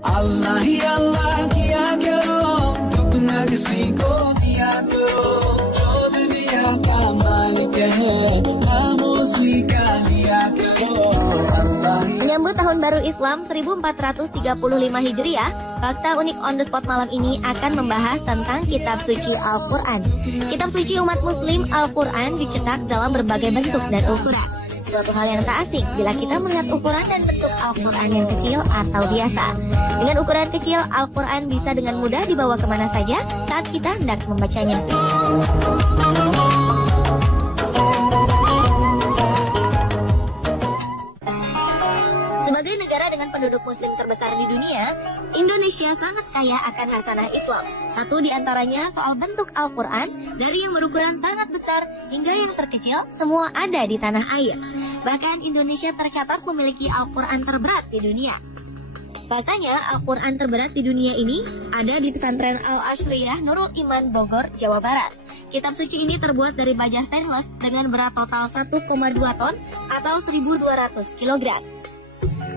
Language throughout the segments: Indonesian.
अल्लाह ही अल्लाह किया करो, दुगना किसी को दिया करो, जो दुनिया का मालिक है, नाम उसी का लिया करो। Menyambut Tahun Baru Islam 1435 Hijriah, Fakta Unik on the Spot malam ini akan membahas tentang Kitab Suci Al-Quran. Kitab Suci umat Muslim Al-Quran dicetak dalam berbagai bentuk dan ukuran. Suatu hal yang tak asing bila kita melihat ukuran dan bentuk Al-Quran yang kecil atau biasa. Dengan ukuran kecil, Al-Quran bisa dengan mudah dibawa kemana saja saat kita hendak membacanya. Sebagai negara dengan penduduk muslim terbesar di dunia, Indonesia sangat kaya akan hasanah Islam. Satu di antaranya soal bentuk Al-Quran, dari yang berukuran sangat besar hingga yang terkecil, semua ada di tanah air. Bahkan Indonesia tercatat memiliki Al-Quran terberat di dunia. Faktanya, Al-Quran terberat di dunia ini ada di pesantren Al-Ashriyah Nurul Iman Bogor, Jawa Barat. Kitab suci ini terbuat dari baja stainless dengan berat total 1,2 ton atau 1.200 kg.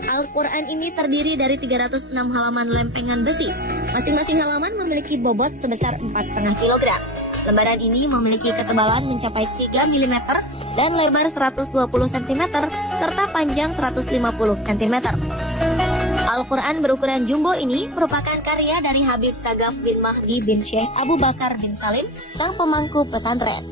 Al-Quran ini terdiri dari 306 halaman lempengan besi. Masing-masing halaman memiliki bobot sebesar 4,5 kg. Lembaran ini memiliki ketebalan mencapai 3 mm dan lebar 120 cm serta panjang 150 cm. Al-Quran berukuran jumbo ini merupakan karya dari Habib Sagaf bin Mahdi bin Syekh Abu Bakar bin Salim, sang pemangku pesantren.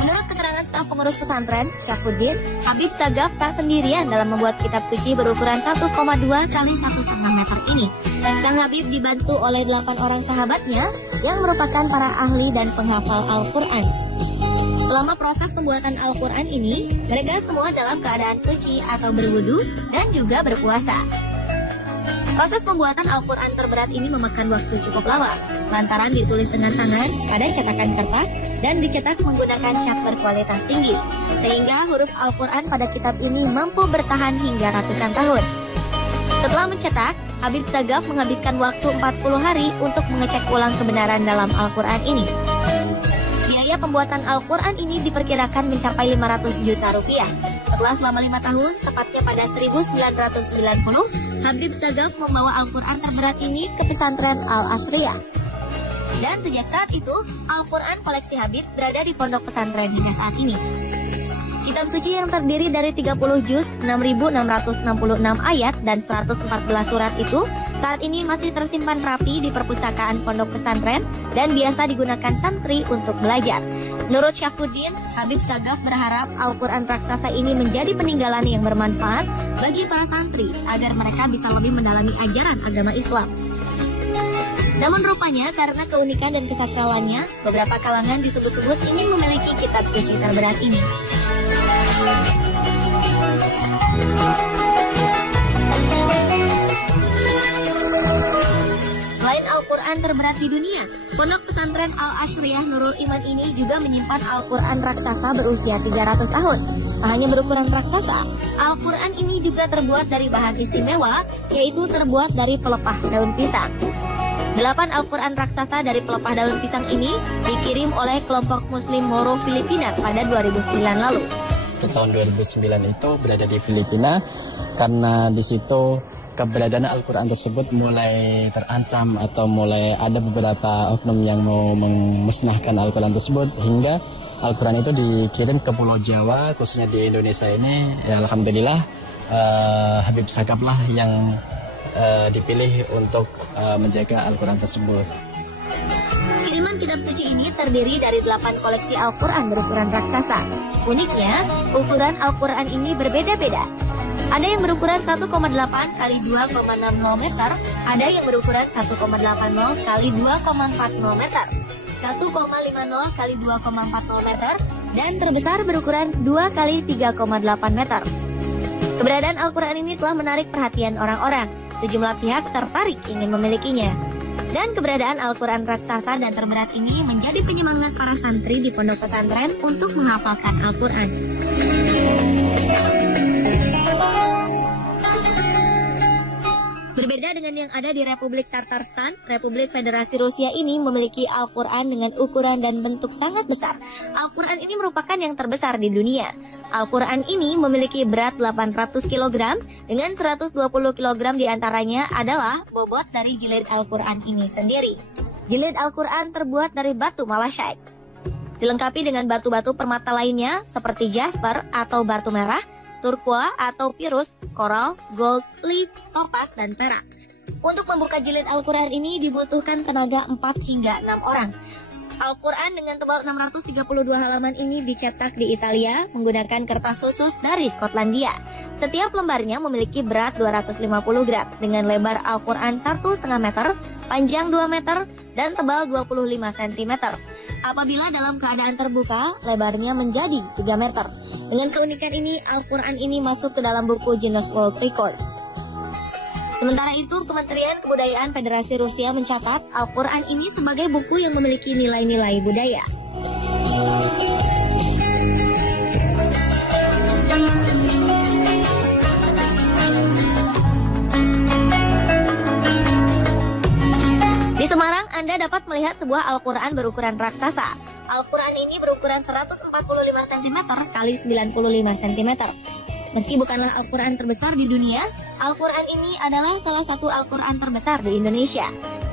Menurut keterangan staf pengurus pesantren, Syafuddin, Habib Sagaf tak sendirian dalam membuat kitab suci berukuran 1,2 kali 1,5 meter ini. Sang Habib dibantu oleh 8 orang sahabatnya yang merupakan para ahli dan penghafal Al-Quran. Selama proses pembuatan Al-Quran ini, mereka semua dalam keadaan suci atau berwudu dan juga berpuasa. Proses pembuatan Al-Quran terberat ini memakan waktu cukup lama, lantaran ditulis dengan tangan pada cetakan kertas dan dicetak menggunakan cat berkualitas tinggi, sehingga huruf Al-Quran pada kitab ini mampu bertahan hingga ratusan tahun. Setelah mencetak, Habib Sagaf menghabiskan waktu 40 hari untuk mengecek ulang kebenaran dalam Al-Quran ini. Biaya pembuatan Al-Quran ini diperkirakan mencapai 500 juta rupiah. Setelah selama 5 tahun, tepatnya pada 1990, Habib Sagaf membawa Al-Quran terberat ini ke pesantren Al-Ashriyah. Dan sejak saat itu, Al-Quran koleksi Habib berada di pondok pesantren hingga saat ini. Kitab suci yang terdiri dari 30 juz, 6.666 ayat, dan 114 surat itu saat ini masih tersimpan rapi di perpustakaan pondok pesantren dan biasa digunakan santri untuk belajar. Menurut Syafuddin, Habib Sagaf berharap Al-Quran raksasa ini menjadi peninggalan yang bermanfaat bagi para santri agar mereka bisa lebih mendalami ajaran agama Islam. Namun rupanya karena keunikan dan kesakralannya, beberapa kalangan disebut-sebut ingin memiliki kitab suci terberat ini. Selain Al-Quran terberat di dunia, pondok pesantren Al-Ashriyah Nurul Iman ini juga menyimpan Al-Quran raksasa berusia 300 tahun. Tak hanya berukuran raksasa, Al-Quran ini juga terbuat dari bahan istimewa, yaitu terbuat dari pelepah daun pisang. 8 Al-Quran raksasa dari pelepah daun pisang ini dikirim oleh kelompok Muslim Moro Filipina pada 2009 lalu. Tahun 2009 itu berada di Filipina karena di situ keberadaan Al-Quran tersebut mulai terancam atau mulai ada beberapa oknum yang mau memusnahkan Al-Quran tersebut, hingga Al-Quran itu dikirim ke Pulau Jawa, khususnya di Indonesia ini. Ya, alhamdulillah Habib Sagaf lah yang dipilih untuk menjaga Al-Quran tersebut. Kiriman kitab suci ini terdiri dari 8 koleksi Al-Quran berukuran raksasa. Uniknya, ukuran Al-Quran ini berbeda-beda. Ada yang berukuran 1,8 kali 2,60 meter, ada yang berukuran 1,80 kali 2,40 meter, 1,50 kali 2,40 meter, dan terbesar berukuran 2 kali 3,8 meter. Keberadaan Al-Quran ini telah menarik perhatian orang-orang. Sejumlah pihak tertarik ingin memilikinya. Dan keberadaan Al-Quran raksasa dan terberat ini menjadi penyemangat para santri di pondok pesantren untuk menghafalkan Al-Quran. Berbeda dengan yang ada di Republik Tatarstan, Republik Federasi Rusia ini memiliki Al-Quran dengan ukuran dan bentuk sangat besar. Al-Quran ini merupakan yang terbesar di dunia. Al-Quran ini memiliki berat 800 kg, dengan 120 kg diantaranya adalah bobot dari jilid Al-Quran ini sendiri. Jilid Al-Quran terbuat dari batu malachite, dilengkapi dengan batu-batu permata lainnya seperti jasper atau batu merah, turquoise atau pirus, koral, gold, leaf, topaz, dan perak. Untuk membuka jilid Al-Quran ini dibutuhkan tenaga 4 hingga 6 orang. Al-Quran dengan tebal 632 halaman ini dicetak di Italia menggunakan kertas khusus dari Skotlandia. Setiap lembarnya memiliki berat 250 gram dengan lebar Al-Quran 1,5 meter, panjang 2 meter, dan tebal 25 cm. Apabila dalam keadaan terbuka, lebarnya menjadi 3 meter. Dengan keunikan ini, Al-Quran ini masuk ke dalam buku Guinness World Records. Sementara itu, Kementerian Kebudayaan Federasi Rusia mencatat Al-Quran ini sebagai buku yang memiliki nilai-nilai budaya. Di Semarang, Anda dapat melihat sebuah Al-Quran berukuran raksasa. Al-Quran ini berukuran 145 cm x 95 cm. Meski bukanlah Al-Quran terbesar di dunia, Al-Quran ini adalah salah satu Al-Quran terbesar di Indonesia.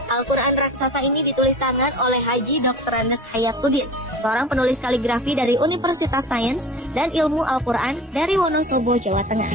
Al-Quran raksasa ini ditulis tangan oleh Haji Dr. Anes Hayatuddin, seorang penulis kaligrafi dari Universitas Sains dan Ilmu Al-Quran dari Wonosobo, Jawa Tengah.